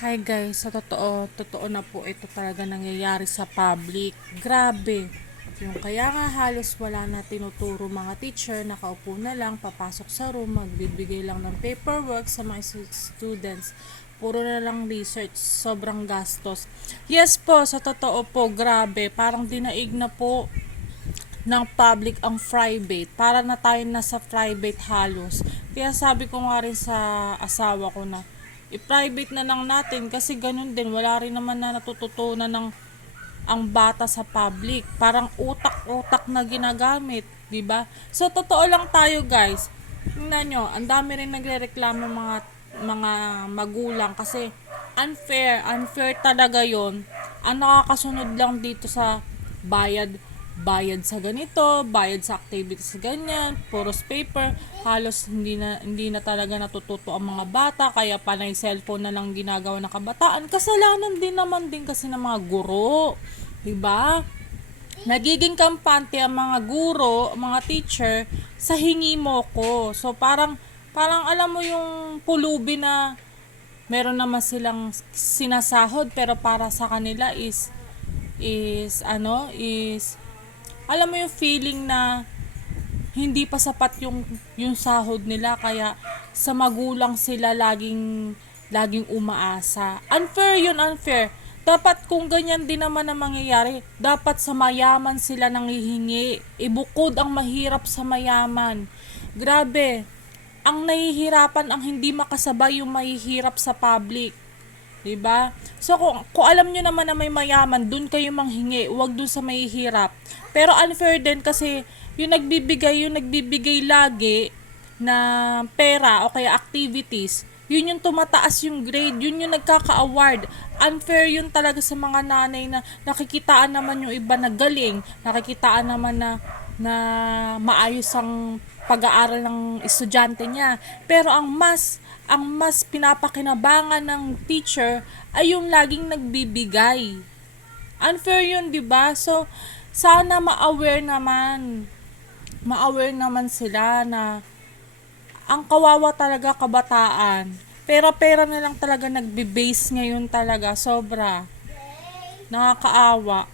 Hi guys, sa totoo na po ito talaga nangyayari sa public. Grabe. Yung kaya nga halos wala na tinuturo mga teacher, nakaupo na lang, papasok sa room, magbibigay lang ng paperwork sa mga students. Puro na lang research, sobrang gastos. Yes po, sa totoo po, grabe. Parang dinaig na po ng public ang private. Para na tayo nasa private halos. Kaya sabi ko nga rin sa asawa ko na, i-private na lang natin kasi ganun din. Wala rin naman na natututunan ng ang bata sa public. Parang utak-utak na ginagamit. 'Di ba? So, totoo lang tayo guys. Tingnan nyo, ang dami rin nagrereklamo mga magulang kasi unfair talaga yon. Ang nakakasunod lang dito sa bayad bayad sa ganito, bayad sa activities sa ganyan, puros paper, halos hindi na talaga natututo ang mga bata, kaya panay cellphone na lang ginagawa ng kabataan. Kasalanan din naman din kasi ng mga guro, 'di ba? Nagiging kampante ang mga guro, mga teacher sa hingi mo ko. So parang alam mo yung pulubi na meron naman silang sinasahod pero para sa kanila is alam mo yung feeling na hindi pa sapat yung sahod nila kaya sa magulang sila laging umaasa. Unfair yun, unfair. Dapat kung ganyan din naman ang mangyayari, dapat sa mayaman sila nanghihingi. Ibukod ang mahirap sa mayaman. Grabe, ang nahihirapan ang hindi makasabay yung mahihirap sa public. 'Di ba? So kung alam niyo naman na may mayaman, doon kayo manghingi, huwag doon sa mahihirap. Pero unfair din kasi yung nagbibigay lagi na pera o kaya activities, yun yung tumataas yung grade, yun yung nagkaka-award. Unfair yun talaga sa mga nanay na nakikitaan naman yung iba na galing, nakikitaan naman na maayos ang pag-aaral ng estudyante niya. Pero ang mas pinapakinabangan ng teacher ay yung laging nagbibigay. Unfair yun, 'di ba? So sana ma-aware naman sila na ang kawawa talaga kabataan. Pera-pera na lang talaga nagbe-base ngayon talaga, sobra. Nakakaawa.